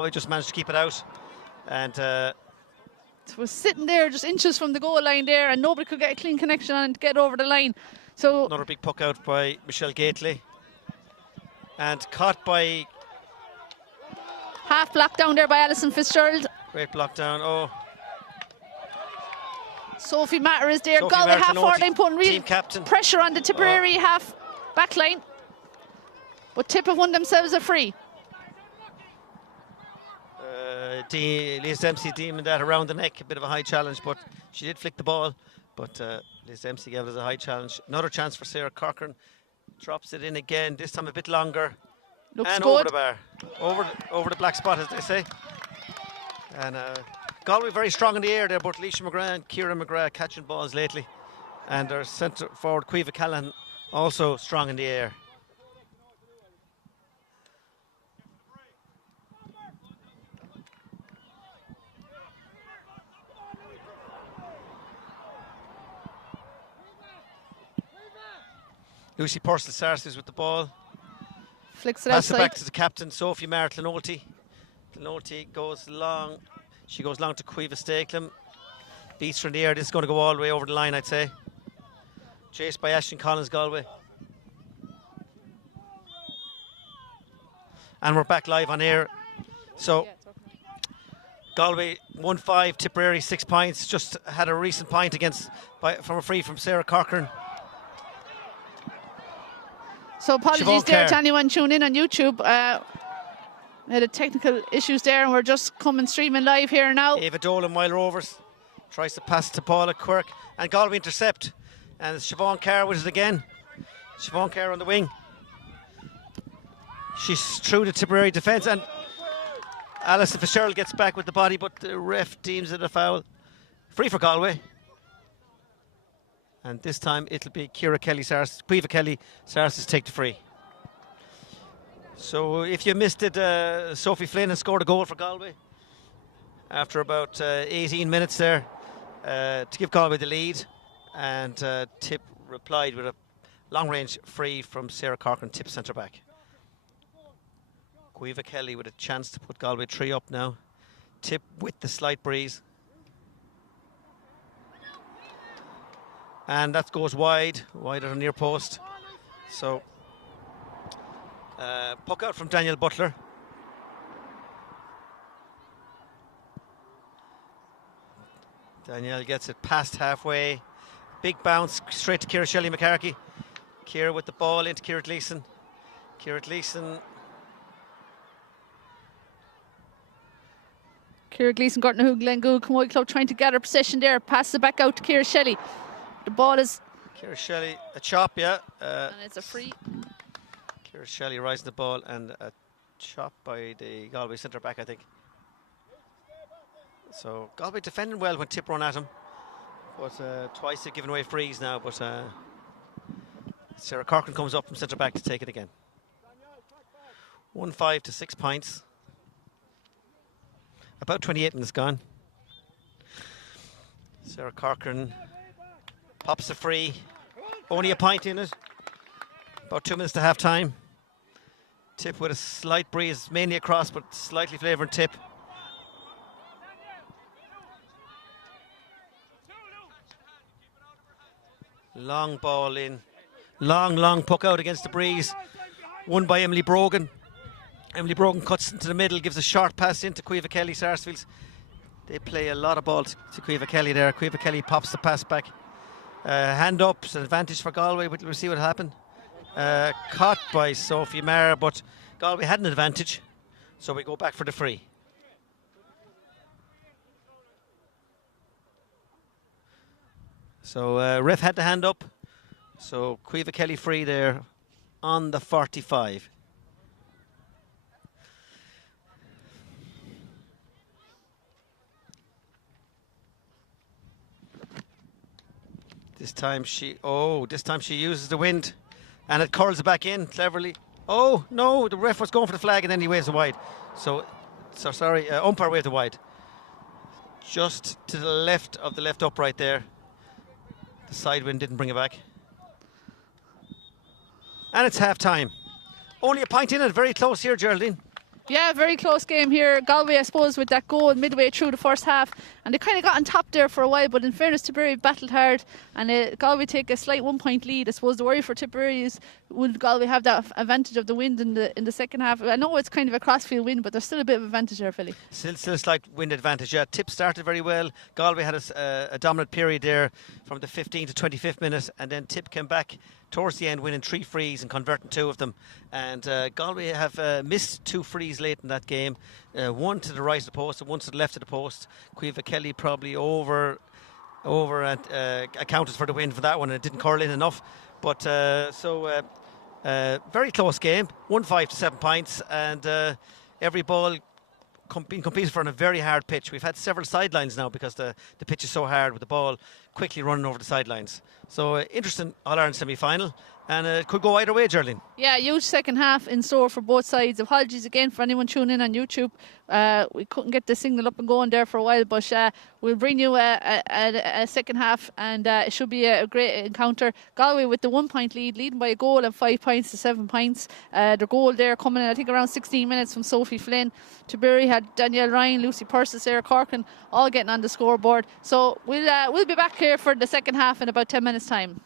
We just managed to keep it out, and it was sitting there just inches from the goal line there, and nobody could get a clean connection on it to get over the line. So another big puck out by Michelle Gately, and caught by half blocked down there by Alison Fitzgerald. Great block down. Oh, Sophie Matter is there. Sophie Galway half Martineau, forward line putting real team captain. pressure on the Tipperary half back line. But Tip have won themselves a free. Liz Dempsey deeming that around the neck, a bit of a high challenge, but she did flick the ball. But Liz Dempsey gave it as a high challenge. Another chance for Sarah Corcoran. Drops it in again, this time a bit longer. Looks and good. over the bar. Over the black spot, as they say. And Galway very strong in the air there, but Leisha McGrath and Ciara McGrath catching balls lately. And their centre forward, Caoimhe Callahan, also strong in the air. Lucy Purcell Sarsfields with the ball. Flicks it Pass it outside. back to the captain, Sophie Martlinolty. Tlinolty goes long. She goes long to Caoimhe Stakelum. Beats her in the air. This is going to go all the way over the line, I'd say. Chased by Ashton Collins, Galway. And we're back live on air. So, Galway 1-5, Tipperary 6 points. Just had a recent point from a free from Sarah Corcoran. So apologies Siobhan there Kerr. to anyone tuning in on YouTube. We had a technical issues there, and we're just coming streaming live here now. Ava Dolan, Wild Rovers, tries to pass to Paula Quirk, and Galway intercept. And it's Siobhan Kerr with it again. Siobhan Kerr on the wing. She's through the Tipperary defence, and Alison Fitzgerald gets back with the body, but the ref deems it a foul. Free for Galway. And this time it'll be Caoimhe Kelly Sarsfields take the free. So if you missed it, Sophie Flynn has scored a goal for Galway after about 18 minutes there to give Galway the lead. And Tip replied with a long-range free from Sarah Corcoran, Tip centre-back. Caoimhe Kelly with a chance to put Galway 3 up now. Tip with the slight breeze. And that goes wide of the near post. So, puck out from Daniel Butler. Danielle gets it past halfway. Big bounce straight to Ciara Shelley McCarthy. Ciara with the ball into Ciara Gleeson. Ciara Gleeson. Ciara Gleeson, Gortnahoog, Glengool, Camoy Club trying to gather possession there. Passes it back out to Ciara Shelley. The ball is... Ciara Shelley, a chop, yeah. and it's a free. Ciara Shelley rising the ball, and a chop by the Galway centre-back, I think. So Galway defending well when Tip run at him. But twice they've given away frees now, but Sarah Corcoran comes up from centre-back to take it again. 1-5 to 6 points. About 28 minutes gone. Sarah Corcoran pops the free. Only a point in it. About 2 minutes to half time. Tip with a slight breeze, mainly across, but slightly flavouring Tip. Long ball in. Long puck out against the breeze. Won by Emily Brogan. Emily Brogan cuts into the middle, gives a short pass into Caoimhe Kelly Sarsfields. They play a lot of ball to Caoimhe Kelly there. Caoimhe Kelly pops the pass back. Hand up, it's an advantage for Galway, but we'll see what happened. Caught by Sophie Maher, but Galway had an advantage, so we go back for the free. So ref had the hand up, so Caoimhe Kelly free there on the 45. This time she uses the wind, and it curls it back in cleverly. Oh no, the ref was going for the flag, and then he waves it wide. So sorry, umpire waved it wide. Just to the left of the left upright there. The side wind didn't bring it back. And it's half time. Only a point in it, very close here, Geraldine. Yeah, very close game here. Galway, I suppose, with that goal midway through the first half, and they kind of got on top there for a while, but in fairness, Tipperary battled hard, and Galway take a slight 1 point lead. I suppose the worry for Tipperary is, will Galway have that advantage of the wind in the second half? I know it's kind of a crossfield wind, but there's still a bit of advantage there, Philly. Still a slight wind advantage. Yeah, Tip started very well. Galway had a dominant period there from the 15th to 25th minute, and then Tip came back towards the end, winning 3 frees and converting 2 of them. And Galway have missed 2 frees late in that game, one to the right of the post and one to the left of the post. Cueva Kelly probably over accounted for the win for that one, and it didn't curl in enough. But very close game, 1-5 to 7 points, and every ball being competed for on a very hard pitch. We've had several sidelines now because the pitch is so hard with the ball quickly running over the sidelines. So interesting All-Ireland semi-final, and it could go either way, Geraldine. Yeah, huge second half in store for both sides. Apologies again for anyone tuning in on YouTube. We couldn't get the signal up and going there for a while, but we'll bring you a second half, and it should be a great encounter. Galway with the 1 point lead, leading by a goal and 5 points to 7 points. The goal there coming in, I think, around 16 minutes from Sophie Flynn. Tipperary had Danielle Ryan, Lucy Purses, Sarah Corkin, all getting on the scoreboard. So we'll be back here for the second half in about 10 minutes' time.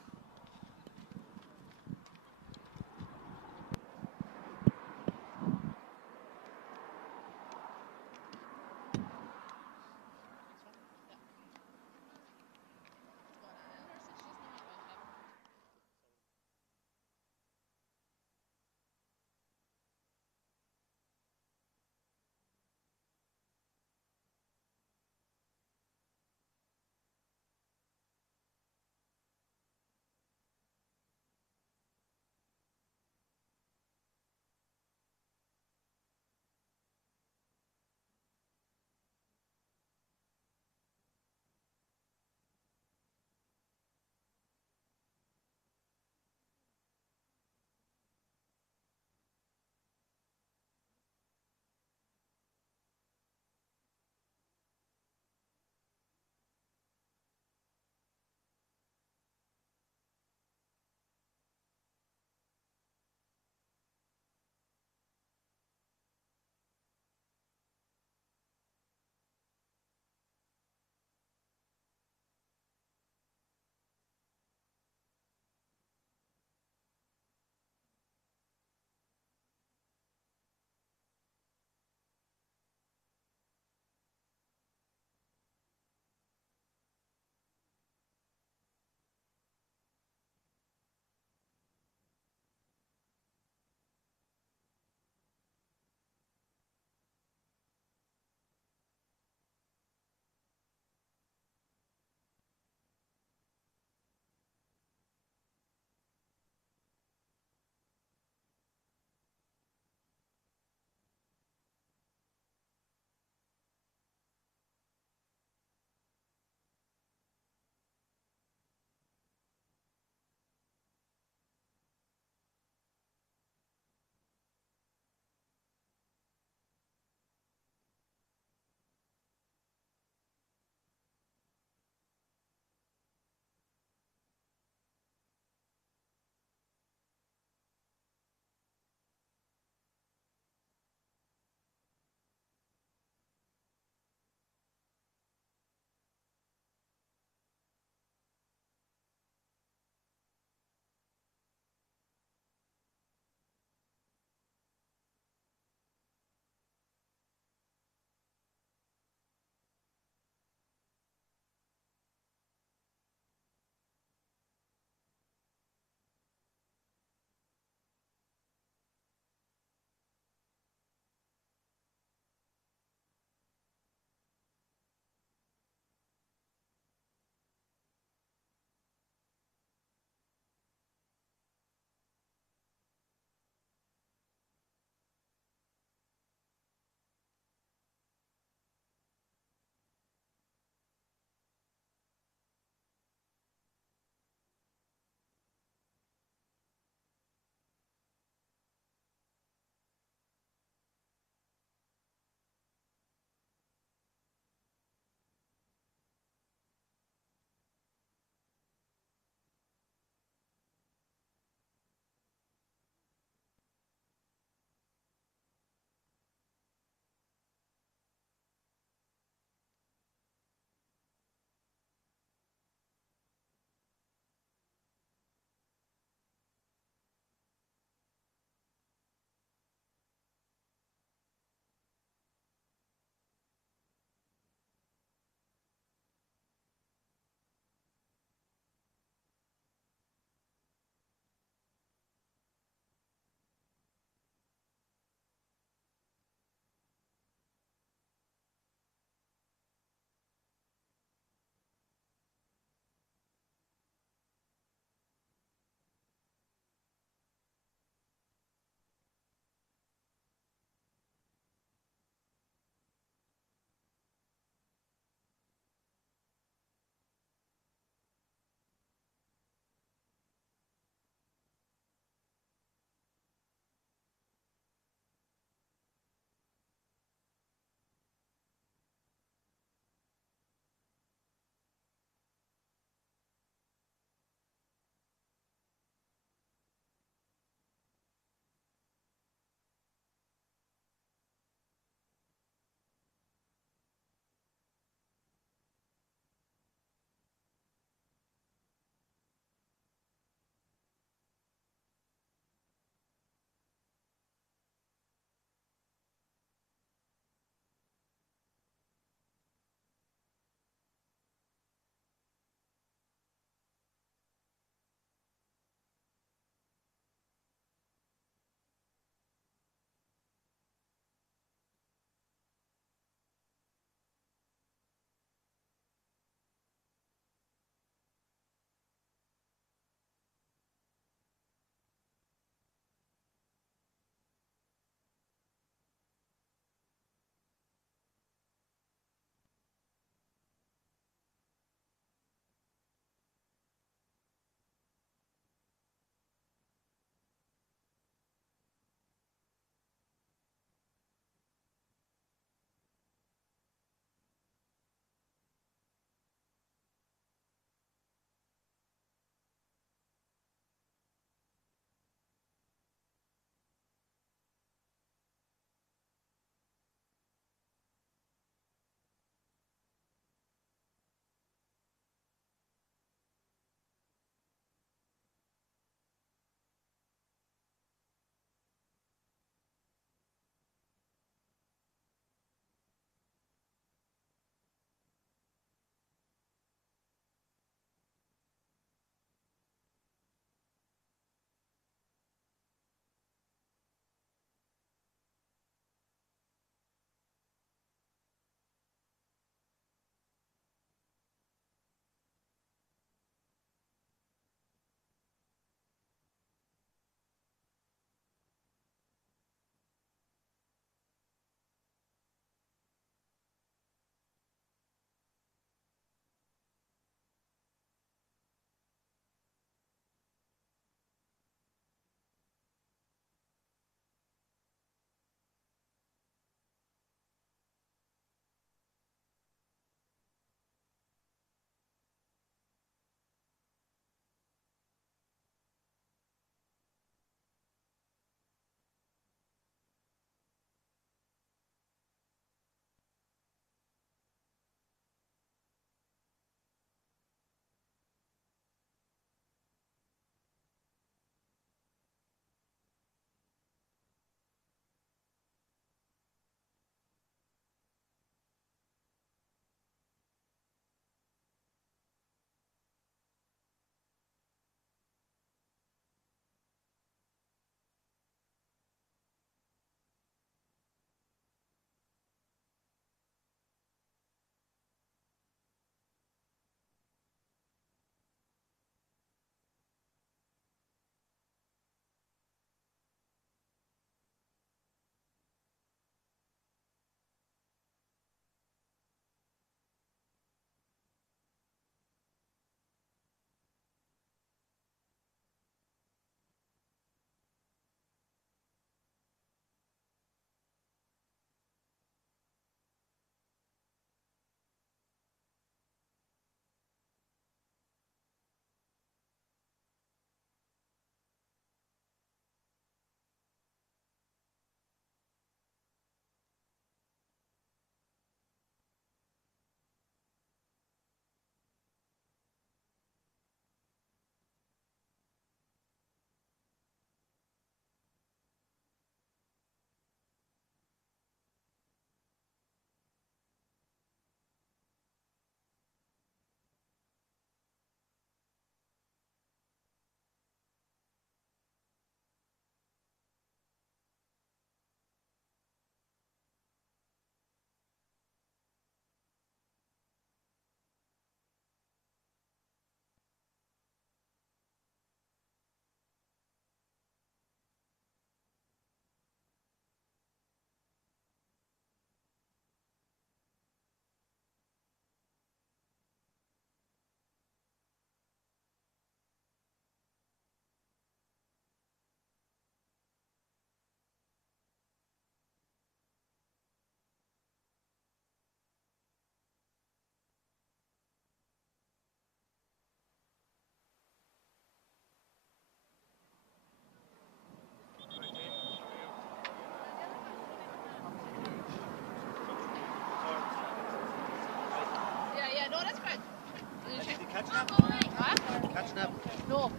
Catching up. No,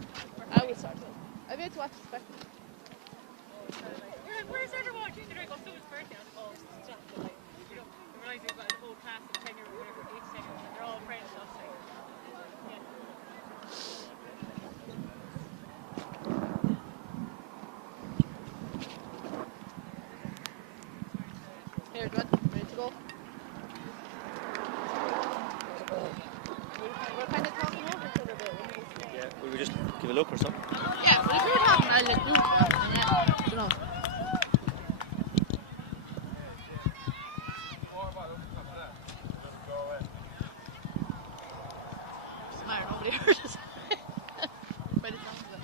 I was sorry. I went to watch this back. Where's everyone? Did I go to his birthday? Oh, stop the light. You know, it reminds me about the whole class of 10 year whatever, each 10 year, they're all friends, obviously. Here, good. Ready to go? We're kind of talking over each other a bit. Yeah, we would just give a look or something. Yeah, but if we're talking, I'll let move. Yeah, you know. Smart, nobody heard us. By the sound of it.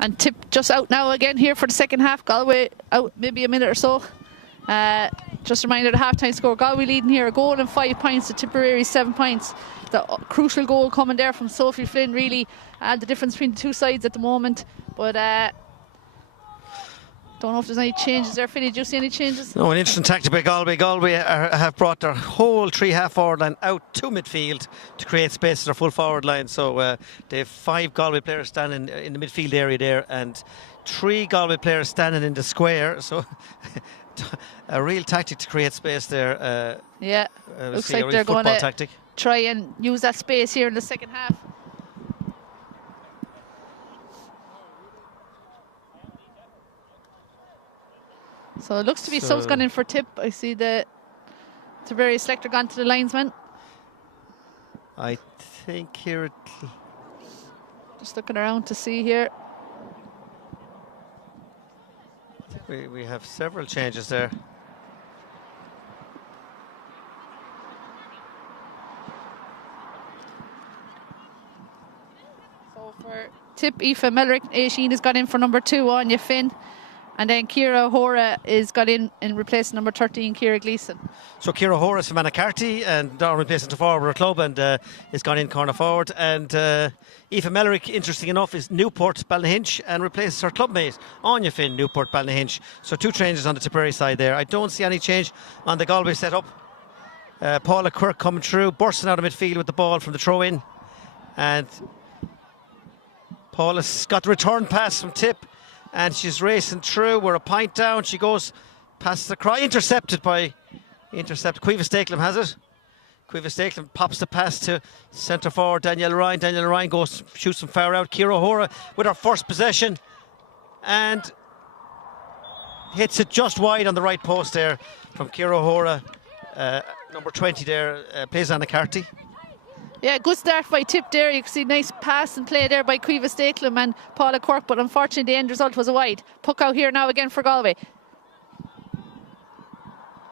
And Tip just out now again here for the second half. Galway out maybe a minute or so. Just a reminder, the half-time score. Galway leading here, a goal and 5 points to Tipperary 7 points. The crucial goal coming there from Sophie Flynn, really the difference between the two sides at the moment. But don't know if there's any changes there. Finny, do you see any changes? No, an interesting tactic by Galway. Galway have brought their whole three half-forward line out to midfield to create space to their full forward line. So they have 5 Galway players standing in the midfield area there and 3 Galway players standing in the square. So a real tactic to create space there. Yeah, looks like a they're going to tactic. try and use that space here in the second half. So it looks to be So's gone in for Tip. I see the Tipperary selector gone to the linesman. I think here Just looking around to see here. we have several changes there. So for Tip, Aoife Mellerick, Aishin has got in for number 2, Anya Finn. And then Ciara Hora is got in replacing number 13, Ciara Gleeson. So Ciara Hora is from Anacarty and Darwin replacing the forward club and is gone in corner forward. And Aoife Mellerick, interesting enough, is Newport Ballynahinch and replaces her clubmate Anya Finn, Newport Ballynahinch. So 2 changes on the Tipperary side there. I don't see any change on the Galway setup. Paula Quirk coming through, bursting out of midfield with the ball from the throw in. And Paula's got the return pass from Tip. And she's racing through. We're a point down. She goes past the cry. Intercepted. Cueva Stakelum has it. Cueva Stakelum pops the pass to centre forward Danielle Ryan. Danielle Ryan goes, shoots from far out. Ciara Hora with her first possession. And hits it just wide on the right post there from Ciara Hora. Number 20 there, plays on Anacarty. Yeah, good start by Tip there. You can see nice pass and play there by Cueva Stakelum and Paula Quirk, but unfortunately the end result was a wide. Puck out here now again for Galway.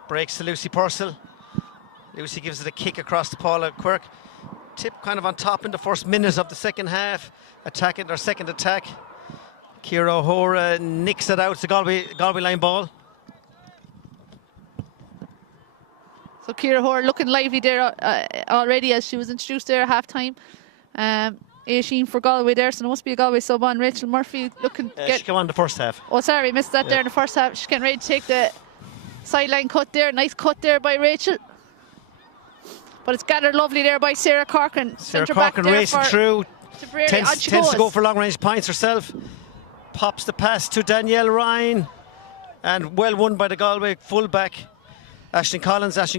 Breaks to Lucy Purcell. Lucy gives it a kick across to Paula Quirk. Tip kind of on top in the first minute of the second half, attacking their second attack. Ciara Hora nicks it out. It's a Galway line ball. So Ciara Hora looking lively there already as she was introduced there at half-time. Aishin for Galway there, so there must be a Galway sub on. Rachel Murphy looking... She came on the first half. Oh, sorry, missed that there in the first half. She's getting ready to take the sideline cut there. Nice cut there by Rachel. But it's gathered lovely there by Sarah Corcoran. Sarah Corcoran racing through. Tends to go for long-range points herself. Pops the pass to Danielle Ryan. And well won by the Galway fullback. Aisling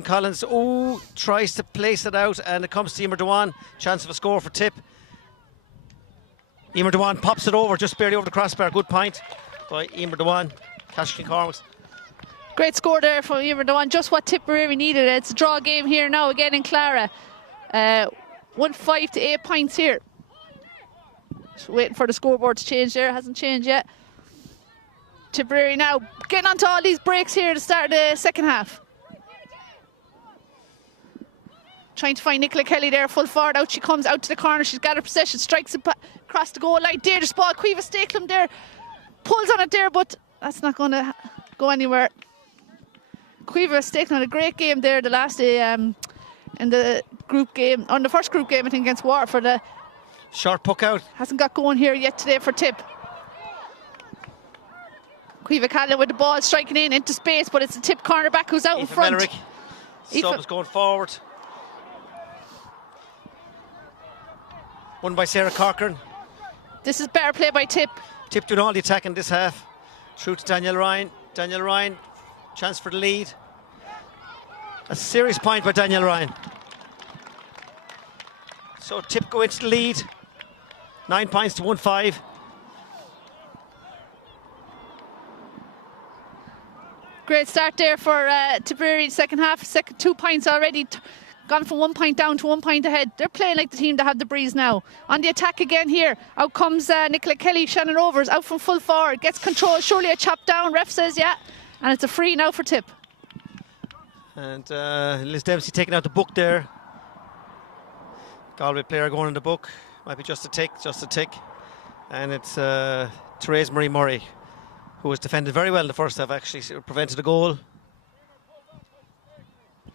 Collins, tries to place it out and it comes to Emer Dewan. Chance of a score for Tip. Emer Dewan pops it over, just barely over the crossbar. Good point by Emer Dewan. Cashkin Cormacs. Great score there from Emer Dewan, just what Tipperary needed. It's a draw game here now again in CLARA. 1-5 to 8 points here. Just waiting for the scoreboard to change there, hasn't changed yet. Tipperary now getting onto all these breaks here to start the second half. Trying to find Nicola Kelly there, full forward, out she comes, out to the corner, she's got her possession, strikes it across the goal line, dangerous ball, Cueva Stakelum there, pulls on it there, but that's not going to go anywhere. Cueva Stakelum had a great game there the last day in the group game, on the first group game I think against Waterford. Short puck out. Hasn't got going here yet today for Tip. Cueva Callan with the ball striking in into space, but it's a Tip cornerback who's out in front. Mellerick Subs going forward. Won by Sarah Corcoran. This is better play by Tip. Tip doing all the attacking this half. Through to Daniel Ryan. Daniel Ryan, chance for the lead. A serious point by Daniel Ryan. So Tip go into the lead. 9 points to 1-5. Great start there for Tipperary second half. 2 points already. Gone from 1 point down to 1 point ahead. They're playing like the team that have the breeze now. On the attack again here. Out comes Nicola Kelly. Shannon Rovers out from full forward. Gets control. Surely a chop down. Ref says yeah. And it's a free now for Tip. And Liz Dempsey taking out the book there. Galway player going in the book. Might be just a tick. And it's Therese Marie Murray, who was defended very well in the first half, actually. She prevented a goal.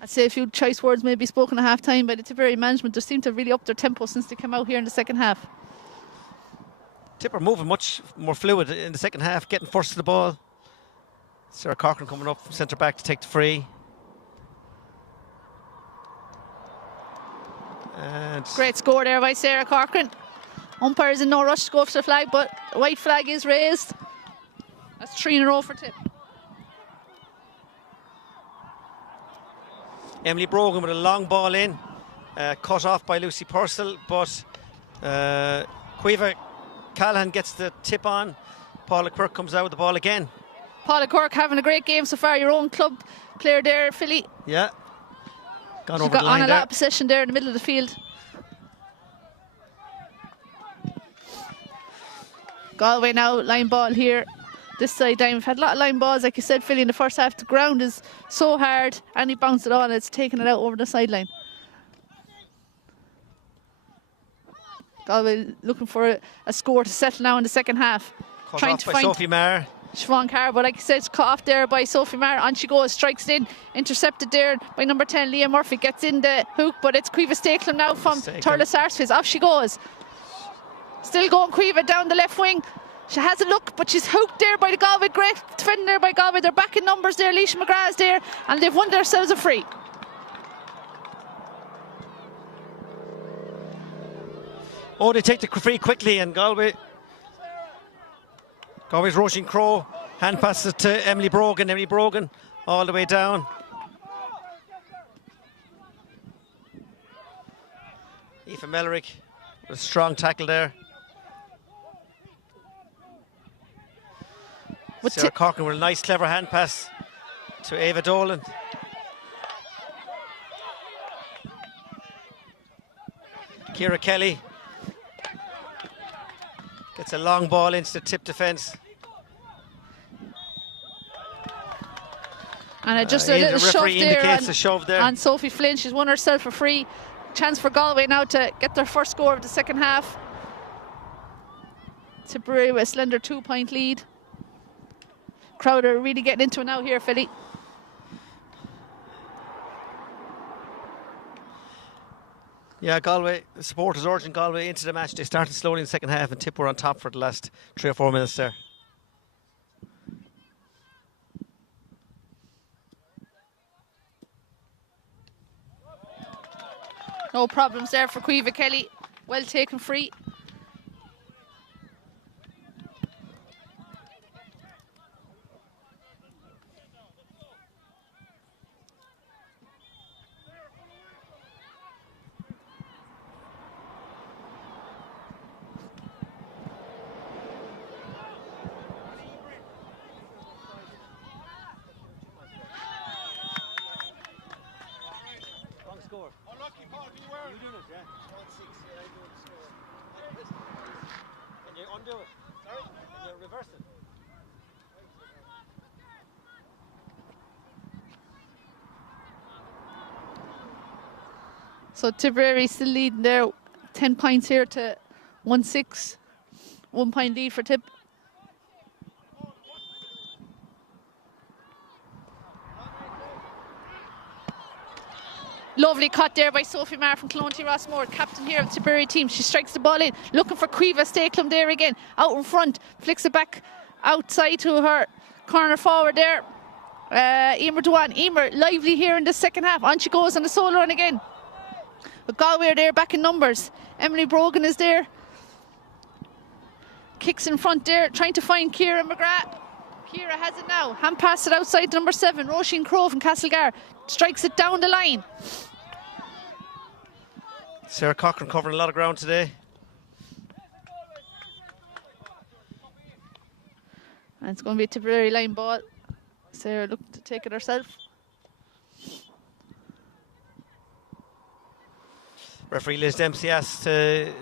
I'd say a few choice words may be spoken at half-time by the Tipperary management. They seem to have really upped their tempo since they came out here in the second half. Tipper moving much more fluid in the second half, getting first to the ball. Sarah Corcoran coming up from centre back to take the free. And great score there by Sarah Corcoran. Umpires in no rush to go for the flag, but the white flag is raised. That's 3 in a row for Tip. Emily Brogan with a long ball in, cut off by Lucy Purcell, but Caoimhe Callahan gets the tip on. Paula Quirk comes out with the ball again. Paula Quirk having a great game so far. Your own club player there, Philly. Yeah. Gone She over got the line on a there. lot of possession there in the middle of the field. Galway now, line ball here. This side down. We've had a lot of line balls, like you said, Philly, in the first half. The ground is so hard, and he bounced it on, and it's taken it out over the sideline. Galway looking for a score to settle now in the second half. Cut Trying off to by find Sophie Maher. Siobhan Carr, but like I said, it's cut off there by Sophie Maher. On she goes, strikes in, intercepted there by number 10, Leah Murphy. Gets in the hook, but it's Caoimhe Stakelum now from Turles Sarsfields. Off she goes. Still going Caoimhe down the left wing. She has a look, but she's hooked there by the Galway. Great defending there by Galway. They're back in numbers there. Leisha McGrath's there, and they've won themselves a free. Oh, they take the free quickly, and Galway's Roisin Crowe. Hand passes to Emily Brogan. Emily Brogan all the way down. Aoife Mellerick with a strong tackle there. Sarah Corcoran with a nice, clever hand pass to Ava Dolan. Ciara Kelly gets a long ball into the Tip defence. And just a little shove there on Sophie Flynn. She's won herself a free. Chance for Galway now to get their first score of the second half. Tipperary with a slender 2-point lead. Crowd are really getting into it now here, Philly. Yeah, Galway, the supporters urging Galway into the match. They started slowly in the second half, and Tip were on top for the last 3 or 4 minutes there. No problems there for Caoimhe Kelly. Well taken free. Undo it. Sorry? Can you reverse it? So Tipperary still leading there. 10 points here to 1-6. 1 point lead for Tip. Lovely cut there by Sophie Maher from Clonty Rossmore, captain here of the Tipperary team. She strikes the ball in, looking for Caoimhe Stakelum there again, out in front, flicks it back outside to her corner forward there. Emer Dewan. Emer lively here in the second half. On she goes on the solo run again. But Galway are there back in numbers. Emily Brogan is there. Kicks in front there, trying to find Ciara McGrath. Ciara has it now. Hand pass it outside to number 7, Roisin Crowe from Castlegar. Strikes it down the line. Sarah Cochran covering a lot of ground today. And it's going to be a Tipperary line ball. Sarah looked to take it herself. Referee Liz Dempsey asked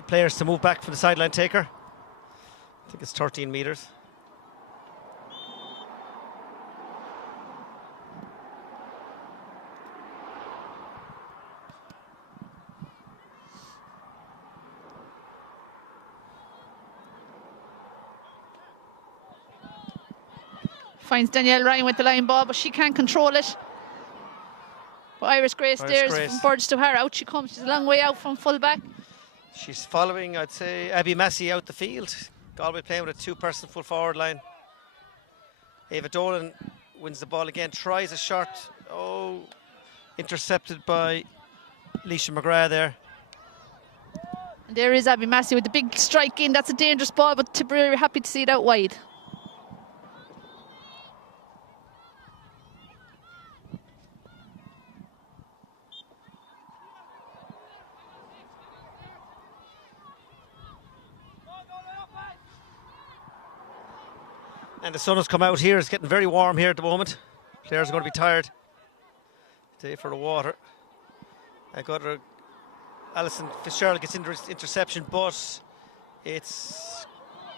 players to move back from the sideline taker. I think it's 13 metres. Finds Danielle Ryan with the line ball, but she can't control it. But Iris Grace there from Burge to her. Out she comes. She's a long way out from full back. She's following, I'd say, Abby Massey out the field. Galway playing with a 2-person full forward line. Ava Dolan wins the ball again, tries a shot. Oh, intercepted by Leisha McGrath there. And there is Abby Massey with the big strike in. That's a dangerous ball, but Tipperary happy to see it out wide. And the sun has come out here. It's getting very warm here at the moment. Players are going to be tired. Day for the water. I got Alison Fitzgerald gets interception, but it's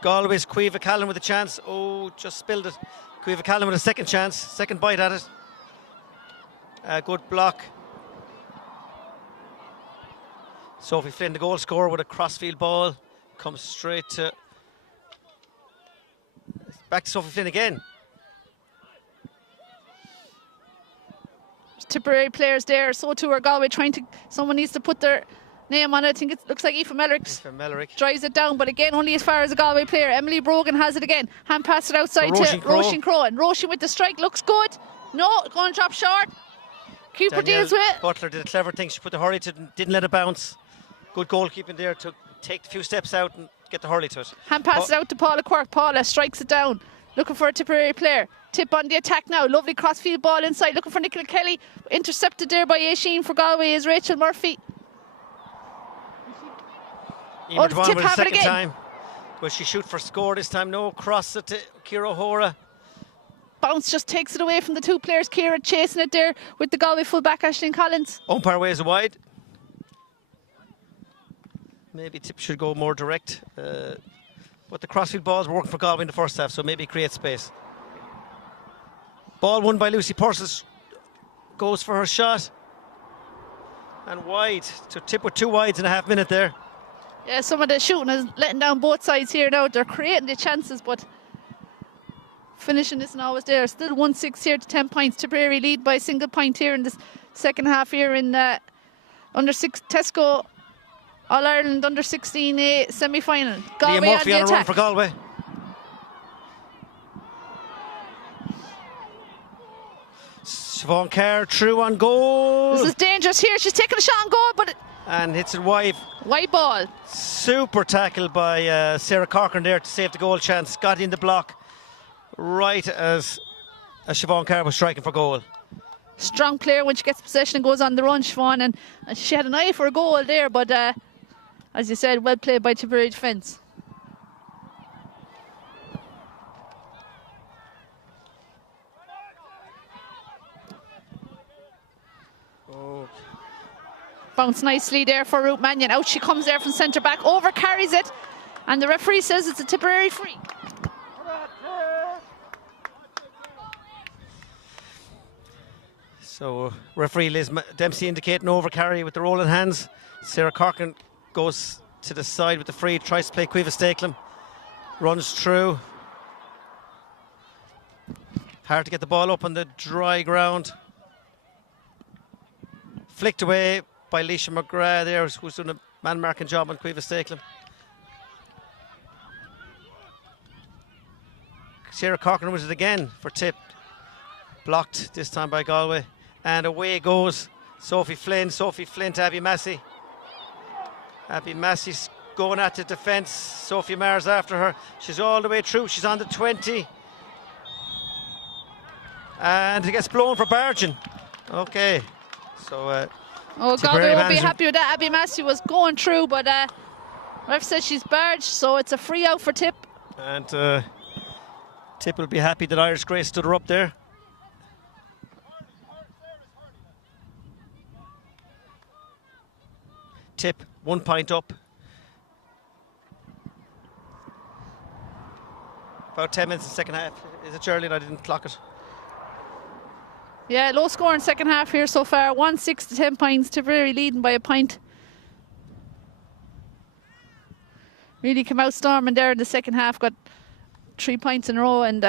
Galway's Caoimhe Callan with a chance. Oh, just spilled it. Caoimhe Callan with a second chance, second bite at it. A good block. Sophie Flynn, the goal scorer, with a crossfield ball. Comes straight to... Back to Sophie Flynn again. Tipperary players there, so too are Galway trying to... Someone needs to put their name on it. I think it looks like Aoife Mellerick. Drives it down, but again, only as far as a Galway player. Emily Brogan has it again. Hand pass it outside to Roisin Crowe. And Roisin with the strike, looks good. No, going to drop short. Keeper deals with it. Butler did a clever thing. She put the hurley to it and didn't let it bounce. Good goalkeeping there to take a few steps out and get the hurley to it. Hand pass it out to Paula Quirk. Paula strikes it down. Looking for a Tipperary player. Tip on the attack now. Lovely crossfield ball inside. Looking for Nicola Kelly. Intercepted there by Aishin for Galway is Rachel Murphy. Emer Dewan with a second time. Will she shoot for score this time? No. Cross it to Ciara O'Hora. Bounce just takes it away from the two players. Ciara chasing it there with the Galway full-back Aisling Collins. Umpire ways it wide. Maybe Tip should go more direct. But the crossfield balls were working for Galway in the first half, so maybe create space. Ball won by Lucy Purses. Goes for her shot. And wide. So Tip with 2 wides in a half minute there. Yeah, some of the shooting is letting down both sides here now. They're creating the chances, but finishing isn't always there. Still 1-6 here to 10 points. Tipperary lead by a single point here in the second half here in under 6 Tesco All-Ireland under 16A semi-final. Galway Liam Murphy on a run for Galway. Siobhan Kerr through on goal. This is dangerous here. She's taking a shot on goal, but and hits it wide. Wide ball. Super tackle by Sarah Corcoran there to save the goal chance. Got in the block right as Siobhan Kerr was striking for goal. Strong player when she gets possession and goes on the run, Siobhan, and she had an eye for a goal there, but as you said, well played by Tipperary defence. Oh. Bounce nicely there for Ruth Mannion. Out she comes there from centre back, over carries it, and the referee says it's a Tipperary free. So referee Liz Dempsey indicating over carry with the rolling hands. Sarah Corcoran goes to the side with the free, tries to play Caoimhe Stakelum, runs through. Hard to get the ball up on the dry ground. Flicked away by Leisha McGrath there, who's doing a man-marking job on Caoimhe Stakelum. Sarah Corcoran was it again for Tip. Blocked this time by Galway. And away goes Sophie Flint, Abby Massey. Abby Massey's going at the defence. Sophie Mars after her. She's all the way through. She's on the 20. And it gets blown for barging. Okay. So, Galway won't be happy with that. Abby Massey was going through, but ref said she's barged, so it's a free out for Tip. And Tip will be happy that Irish Grace stood her up there. Tip, 1 point up. About 10 minutes in the second half. Is it Shirley? I didn't clock it. Yeah, low score in second half here so far. 1-6 to 10 points. Tipperary leading by a point. Really came out storming there in the second half. Got 3 points in a row, and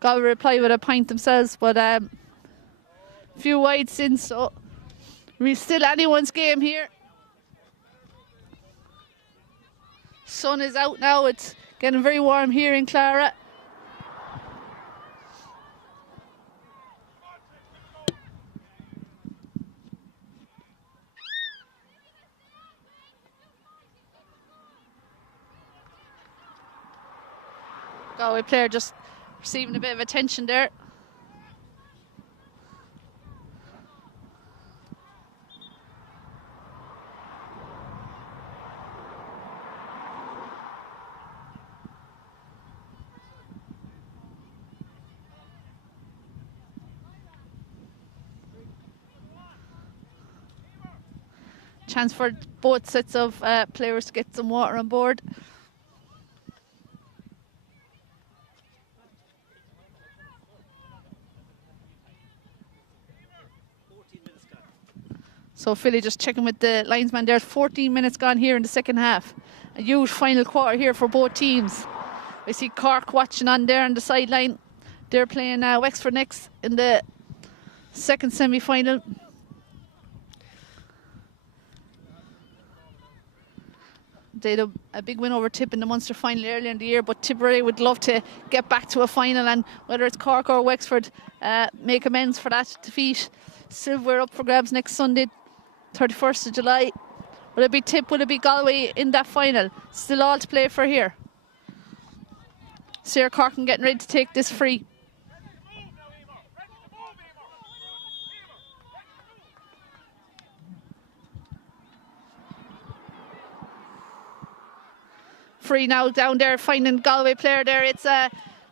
Galway reply with a point themselves. But a few wide since, so we're still anyone's game here. Sun is out now. It's getting very warm here in CLARA. Galway player just receiving a bit of attention there. Chance for both sets of players to get some water on board. So Philly just checking with the linesman. There's 14 minutes gone here in the second half. A huge final quarter here for both teams. I see Cork watching on there on the sideline. They're playing Wexford next in the second semi-final. They had a big win over Tip in the Munster final earlier in the year, but Tipperary would love to get back to a final, and whether it's Cork or Wexford, make amends for that defeat. Silverware up for grabs next Sunday, 31st of July. Will it be Tip, will it be Galway in that final? Still all to play for here. Sarah Corkin getting ready to take this free. Free now down there, finding Galway player there. It's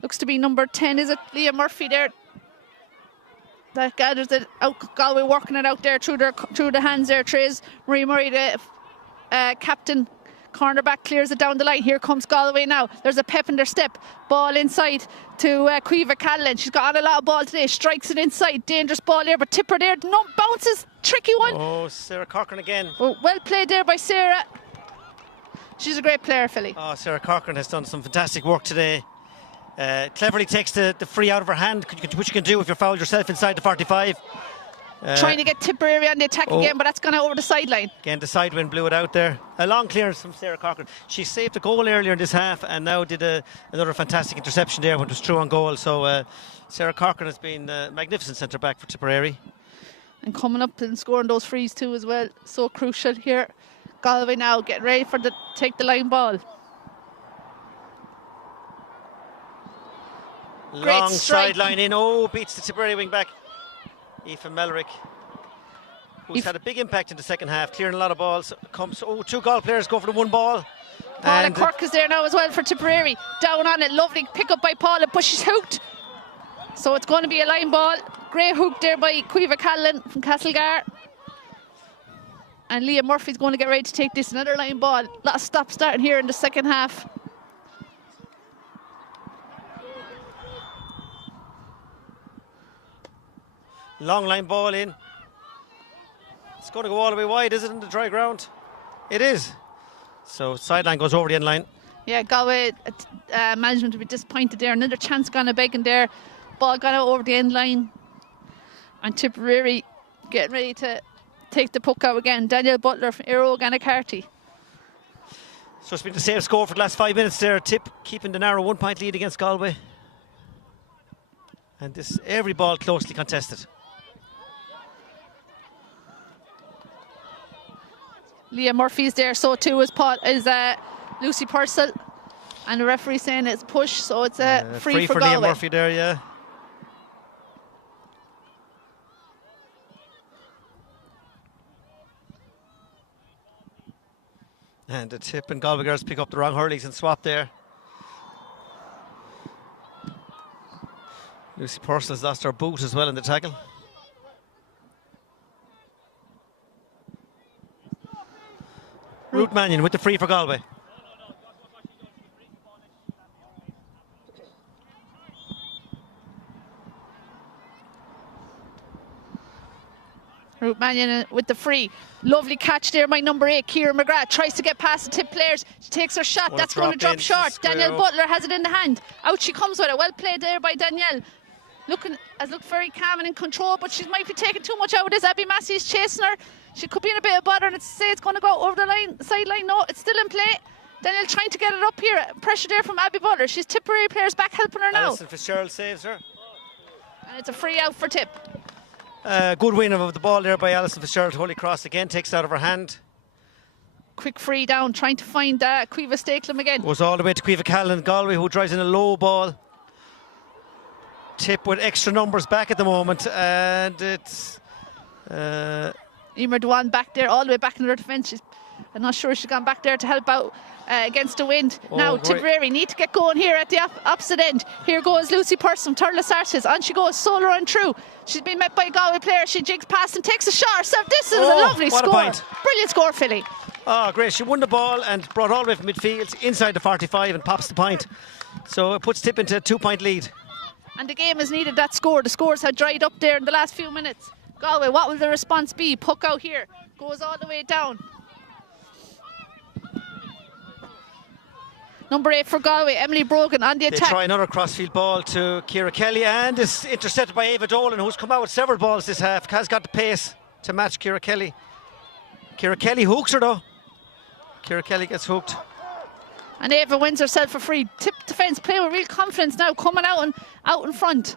looks to be number 10, is it? Leah Murphy there. That gathers it out. Galway working it out there through the hands there. Trays Marie Murray, the captain, cornerback, clears it down the line. Here comes Galway now. There's a pep in their step. Ball inside to Caoimhe Callan. She's got on a lot of ball today. Strikes it inside. Dangerous ball there, but Tipper there. No bounces. Tricky one. Oh, Sarah Corcoran again. Well played there by Sarah. She's a great player, Philly. Oh, Sarah Corcoran has done some fantastic work today. Cleverly takes the free out of her hand, which you can do if you're fouled yourself inside the 45. Trying to get Tipperary on the attack again, but that's gone over the sideline. Again, the side wind blew it out there. A long clearance from Sarah Corcoran. She saved a goal earlier in this half and now did another fantastic interception there when it was true on goal. So Sarah Corcoran has been a magnificent centre back for Tipperary. And coming up and scoring those frees too as well. So crucial here. Galway now getting ready for the take the line ball. Long sideline in. Oh, beats the Tipperary wing back. Aoife Melrick, who's had a big impact in the second half, clearing a lot of balls. Two Galway players go for the one ball. Paula Quirk is there now as well for Tipperary. Down on it, lovely pick up by Paula, but she's hooked. So it's going to be a line ball. Great hook there by Caoimhe Callan from Castlegar. And Leah Murphy's going to get ready to take this. Another line ball. Lot of stop starting here in the second half. Long line ball in. It's going to go all the way wide, is it, in the dry ground? It is. So sideline goes over the end line. Yeah, Galway management will be disappointed there. Another chance gone a begging there. Ball gone out over the end line. And Tipperary getting ready to take the puck out again. Daniel Butler from Aero Gannacarty. So it's been the same score for the last 5 minutes there. Tip keeping the narrow 1 point lead against Galway. And this every ball closely contested. Leah Murphy's there, so too is Lucy Purcell. And the referee saying it's push, so it's a free for Leah Galway. Murphy there, yeah. And the tip, and Galway girls pick up the wrong hurleys and swap there. Lucy Purcell's lost her boot as well in the tackle. Ruth Mannion with the free for Galway. Ruth Mannion with the free. Lovely catch there by number 8, Ciara McGrath. Tries to get past the tip players. She takes her shot. That's going to drop short. Danielle Butler has it in the hand. Out she comes with it. Well played there by Danielle. Looked very calm and in control, but she might be taking too much out of this. Abby Massey's chasing her. She could be in a bit of bother, and it's going to go over the sideline. No, it's still in play. Danielle trying to get it up here. Pressure there from Abby Butler. She's Tipperary players back helping her now. Alison Fitzgerald saves her. And it's a free out for Tip. Good win of the ball there by Alison Fitzgerald. Holy Cross again, takes it out of her hand. Quick free down, trying to find Cueva Stakelum again. Goes all the way to Cueva Callan, Galway, who drives in a low ball. Tip with extra numbers back at the moment, and it's Emer Dewan back there, all the way back in her defence. I'm not sure she's gone back there to help out against the wind. Now Tipperary need to get going here at the opposite end. Here goes Lucy Purcell, Turles Arches. On she goes, solo and through. She's been met by a Galway player. She jigs past and takes a shot herself. This is a lovely score. Brilliant score, Philly. Oh, great. She won the ball and brought all the way from midfield inside the 45 and pops the point. So it puts Tip into a 2-point lead. And the game has needed that score. The scores had dried up there in the last few minutes. Galway, what will the response be? Puck out here. Goes all the way down. Number 8 for Galway, Emily Brogan on the attack. They try another crossfield ball to Ciara Kelly, and it's intercepted by Ava Dolan, who's come out with several balls this half. Has got the pace to match Ciara Kelly. Ciara Kelly hooks her though. Ciara Kelly gets hooked. And Ava wins herself a free. Tip defence play with real confidence now, coming out in front.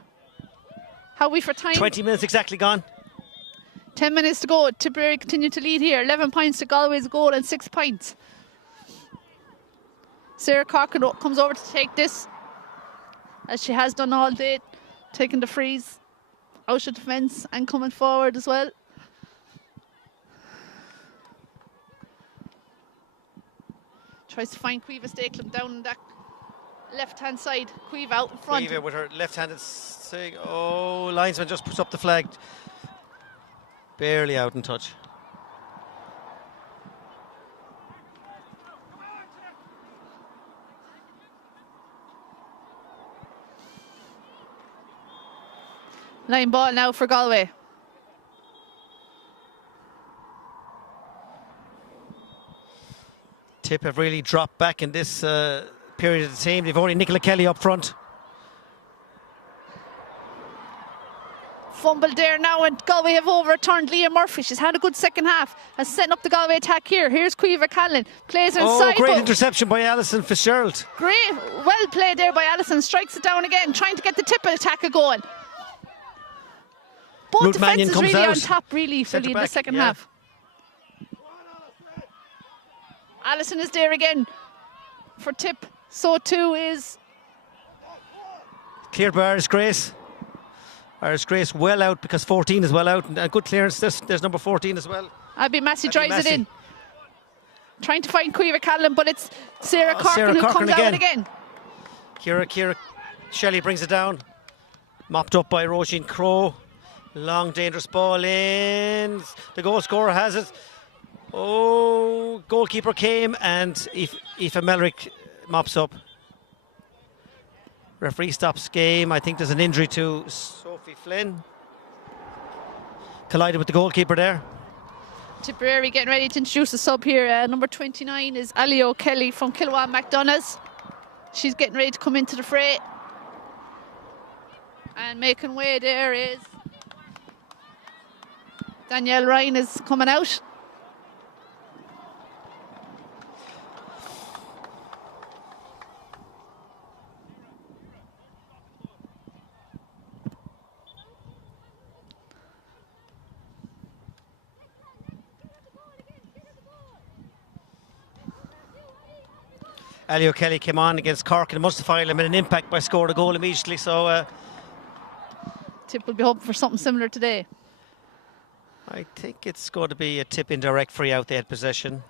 How are we for time? 20 minutes exactly gone. 10 minutes to go. Tipperary continue to lead here. 11 points to Galway's goal and 6 points. Sarah Corkin comes over to take this, as she has done all day, taking the frees out of defence and coming forward as well. Tries to find Cueva Stakelum down in that left-hand side. Cueva out in front. Cueva with her left-handed sig. Oh, linesman just puts up the flag. Barely out in touch. Line ball now for Galway. Tip have really dropped back in this period of the team. They've only Nicola Kelly up front. Fumble there now, and Galway have overturned Leah Murphy. She's had a good second half, has set up the Galway attack here. Here's Cueva Callan, plays inside. Oh, great interception by Alison Fitzgerald. Great, well played there by Alison. Strikes it down again, trying to get the Tip attack going. Both defences really on top, really, Philly, in the second half. Alison is there again for Tip. So too is cleared by Iris Grace. Iris Grace well out because 14 is well out, and a good clearance. There's number 14 as well. Abby Massey drives it in. Trying to find Cueva Callan, but it's Sarah Corkin who comes out again. Ciara Shelley brings it down. Mopped up by Roisin Crowe. Long dangerous ball in. The goal scorer has it. Oh, goalkeeper came, and Aoife Mellerick mops up. Referee stops game. I think there's an injury to Sophie Flynn. Collided with the goalkeeper there. Tipperary getting ready to introduce a sub here. Number 29 is Ali O'Kelly from Kilwan McDonough's. She's getting ready to come into the fray. And making way there is Danielle Ryan is coming out. Ali O'Kelly came on against Cork and Mustafile and made an impact by scoring a goal immediately. So Tip will be hoping for something similar today. I think it's going to be a Tip indirect free out. They had possession.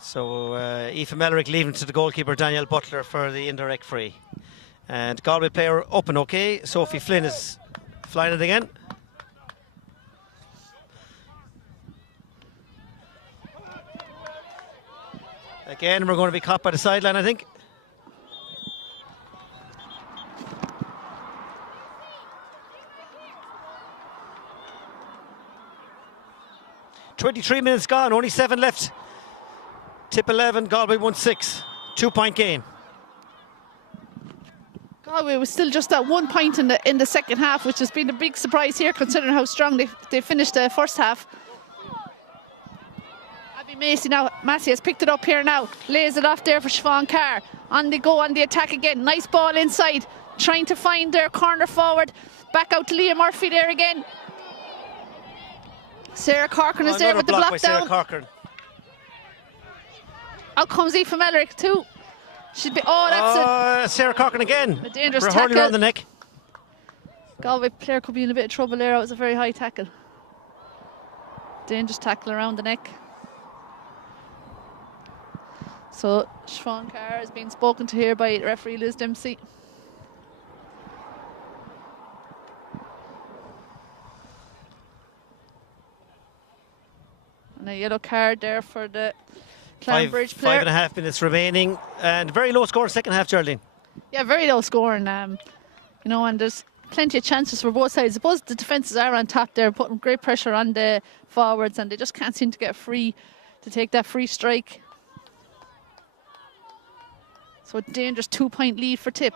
So Aoife Mellerick leaving to the goalkeeper Daniel Butler for the indirect free. And Galway player up and okay. Sophie Flynn is flying it again. Again, we're going to be caught by the sideline, I think. "23 minutes gone, only 7 left. Tip 11, Galway 1-6. 2-point game. Galway was still just at 1 point in the second half, which has been a big surprise here, considering how strong they finished the first half. Abby Massey has picked it up here now, lays it off there for Siobhan Carr. On the go, on the attack again. Nice ball inside, trying to find their corner forward. Back out to Leah Murphy there again. Sarah Corcoran is there with the block down. Out comes Aoife Mellerick too. She'd be. Oh, that's Sarah Corcoran again. a dangerous We're tackle. around the neck. Galway player could be in a bit of trouble there. That was a very high tackle. Dangerous tackle around the neck. So Siobhan Carr is being spoken to here by referee Liz Dempsey. And a yellow card there for the Clanbridge player. 5.5 minutes remaining, and very low score second half, Geraldine. Yeah, very low scoring. You know, and there's plenty of chances for both sides. I suppose the defences are on top there, putting great pressure on the forwards, and they just can't seem to get free to take that free strike. So a dangerous 2-point lead for Tip.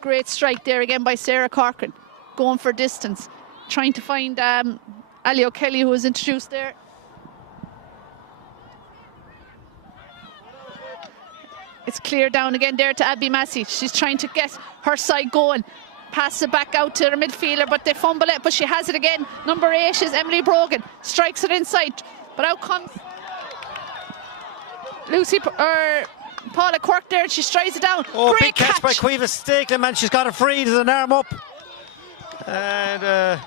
Great strike there again by Sarah Corcoran, going for distance, trying to find Ali O'Kelly, who was introduced there. It's clear down again there to Abby Massey. She's trying to get her side going. Passes it back out to her midfielder, but they fumble it, but she has it again. Number 8 is Emily Brogan. Strikes it inside, but out comes Paula Quirk there, and she strides it down. Oh, Great big catch by Caoimhe Stakeham, and she's got it free. There's an arm up. And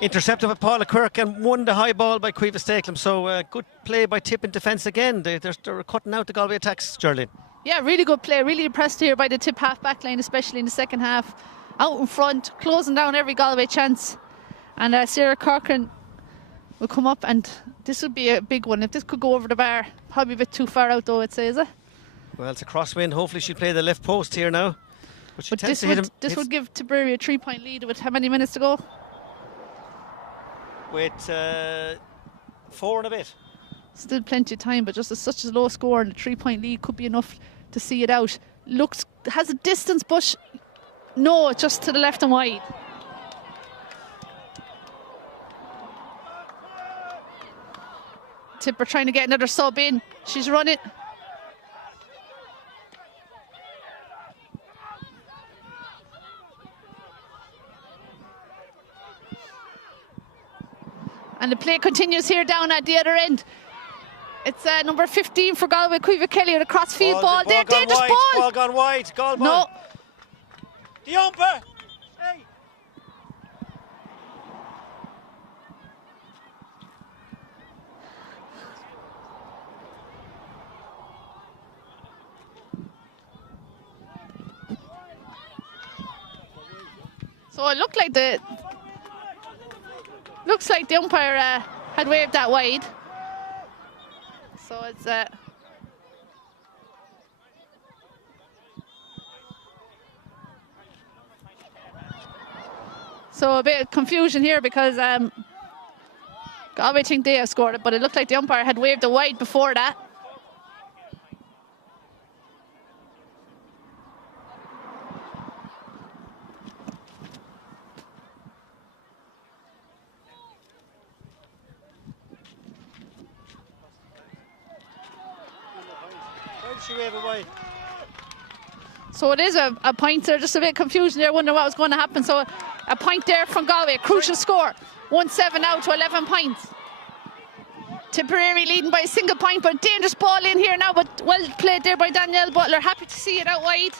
intercepted by Paula Quirk and won the high ball by Caoimhe Stakeham. So good play by Tip in defence again. They're cutting out the Galway attacks, Geraldine. Yeah, really good play. Really impressed here by the Tip half-back line, especially in the second half. Out in front, closing down every Galway chance. And Sarah Corcoran will come up, and this would be a big one. If this could go over the bar, probably a bit too far out though, I'd say, is it? Well, it's a crosswind. Hopefully she'll play the left post here now. But this would give Tipperary a 3-point lead with how many minutes to go? With 4 and a bit. Still plenty of time, but just such a low score, and a 3-point lead could be enough to see it out. Has a distance, but no, just to the left and wide. Tipper trying to get another sub in. She's run it. And the play continues here down at the other end. It's number 15 for Galway, Caoimhe Kelly, with a crossfield ball there. Dangerous ball. Ball gone wide. Goal ball. No. The umpire. Hey. So it looked like the umpire had waved that wide. So it's so a bit of confusion here because Galway think they have scored it, but it looked like the umpire had waved it wide before that. So it is a point there, just a bit of confusion there, wondering what was going to happen. So A point there from Galway, a crucial score. 1-7 now to 11 points. Tipperary leading by a single point, but dangerous ball in here now, but well played there by Danielle Butler. Happy to see it out wide.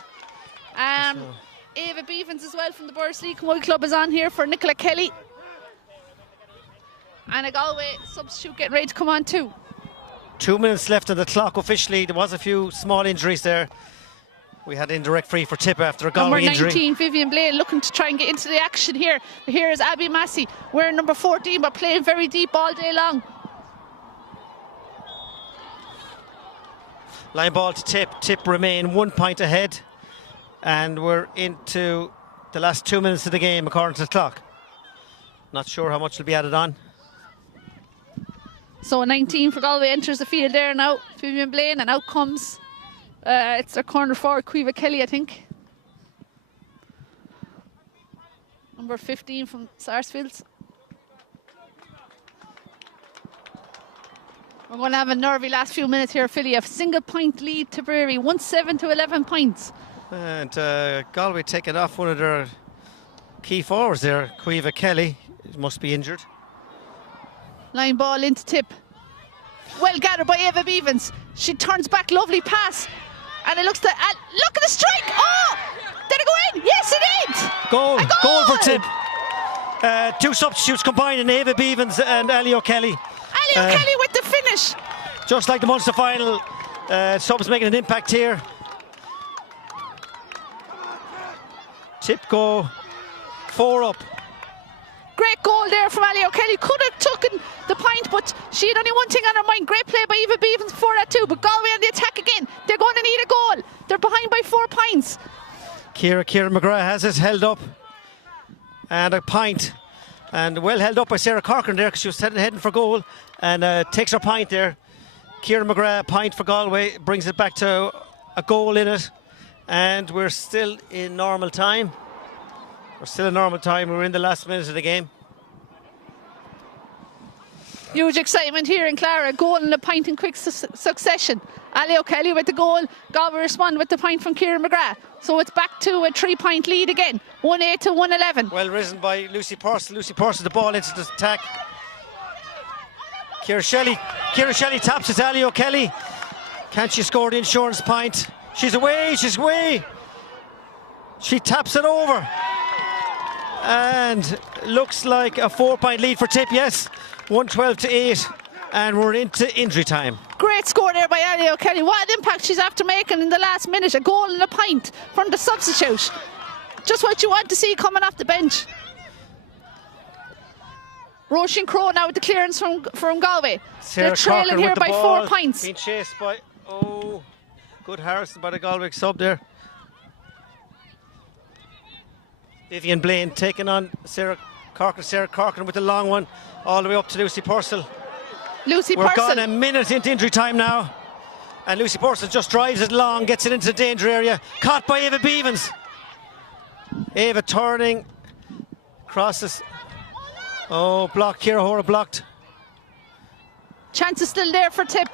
Ava Beavens as well from the Borris League Club is on here for Nicola Kelly. And a Galway substitute getting ready to come on too. 2 minutes left on the clock officially. There was a few small injuries there. We had indirect free for Tip after a Galway number injury. 19, Vivian Blaine, looking to try and get into the action here. Here is Abby Massey, wearing number 14, but playing very deep all day long. Line ball to Tip. Tip remain 1 point ahead. And we're into the last 2 minutes of the game according to the clock. Not sure how much will be added on. So 19 for Galway enters the field there now. Vivian Blaine, and out comes, it's their corner forward, Caoimhe Kelly, I think. Number 15 from Sarsfields. We're going to have a nervy last few minutes here, Philly. A single point lead, Tipperary, 1-7 to 11 points. And Galway taking off one of their key forwards there, Caoimhe Kelly. He must be injured. Line ball into Tip. Well gathered by Ava Beavens. She turns back, lovely pass. And it looks like, look at the strike! Oh! Did it go in? Yes, it did! Goal! A goal! Goal for Tip. Two substitutes combined in Ava Beavens and Ali O'Kelly. Ali O'Kelly with the finish. Just like the Munster final, subs making an impact here. Tip go 4 up. Great goal there from Ali O'Kelly. Could have taken the point, but she had only one thing on her mind. Great play by Eva Beavens before that too. But Galway on the attack again. They're going to need a goal. They're behind by 4 points. Ciara McGrath has it held up. And a point. And well held up by Sarah Corcoran there because she was heading for goal. And takes her point there. Ciara McGrath, point for Galway. Brings it back to a goal in it. And we're still in normal time. We're in the last minute of the game. Huge excitement here in CLARA. Goal and a point in quick succession. Ali O'Kelly with the goal. Galway respond with the point from Ciara McGrath. So it's back to a 3-point lead again. 1-8 to 1-11. Well risen by Lucy Purcell. Lucy Purcell the ball into the attack. Ciara Shelley taps it. Ali O'Kelly. Can she score the insurance point? She's away. She taps it over. And looks like a 4-point lead for Tip, yes. 112 to 8. And we're into injury time. Great score there by Ali O'Kelly. What an impact she's after making in the last minute. A goal and a point from the substitute. Just what you want to see coming off the bench. Roisin Crowe now with the clearance from Galway. Sarah They're trailing Corcoran here with the by ball, 4 points. being chased by, good Harrison by the Galway sub there. Vivian Blaine taking on Sarah Corcoran with the long one all the way up to Lucy Purcell. We're gone a minute into injury time now. And Lucy Purcell just drives it long, gets it into the danger area. Caught by Ava Beavens. Ava turning, crosses. Oh, blocked. Ciara Hora blocked. Chance is still there for Tip.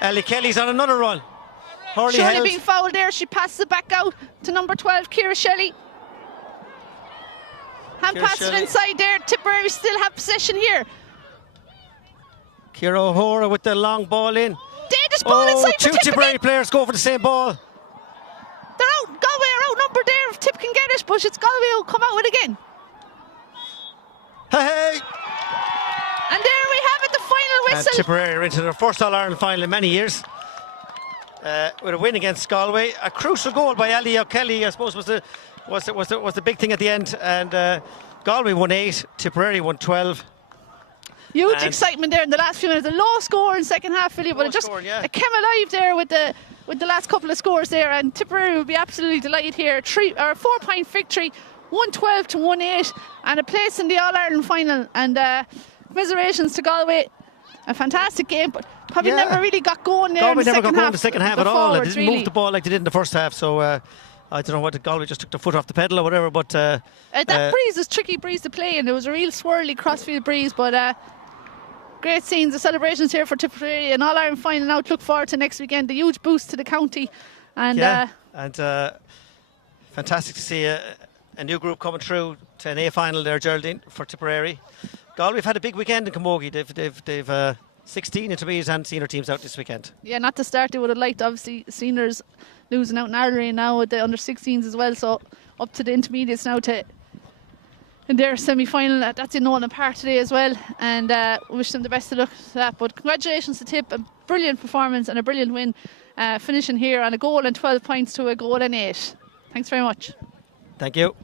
Ali Kelly's on another run. Hurley Shirley held. being fouled there. She passes it back out to number 12, Ciara Shelley. Hand pass it inside there. Tipperary still have possession here. Ciara O'Hora with the long ball in. Dangerous ball inside for two Tip Tipperary again. players go for the same ball. They're out. Galway are outnumbered there if Tip can get it, but it's Galway who'll come out with it again. Hey! And there we have it, the final And whistle. Tipperary are into their first All-Ireland final in many years. With a win against Galway. A crucial goal by Ali O'Kelly, I suppose, was the big thing at the end. And Galway won 8, Tipperary won 12. Huge excitement there in the last few minutes. A low score in second half, Philly, but it came alive there with the last couple of scores there. And Tipperary will be absolutely delighted here. 4-point victory, 112 to 1-8, and a place in the All-Ireland final. And commiserations to Galway. A fantastic game, but probably never really got going there. Galway in the never got going in the second second half at all. They didn't move the ball like they did in the first half. So I don't know what Galway just took the foot off the pedal or whatever. But that breeze is tricky breeze to play, and it was a real swirly crossfield breeze. But great scenes, the celebrations here for Tipperary, an All-Ireland final now to look forward to next weekend. A huge boost to the county, and fantastic to see a new group coming through to an A final there, Geraldine, for Tipperary. Galway have had a big weekend in Camogie. They've 16 intermediate and senior teams out this weekend. Yeah, not the start they would have liked. Obviously, seniors losing out in Ireland now with the under 16s as well. So up to the intermediates now to in their semi-final. That's in Nolan Park today as well. And wish them the best of luck to that. But congratulations to Tip. A brilliant performance and a brilliant win. Finishing here on a goal and 12 points to a goal and 8. Thanks very much. Thank you.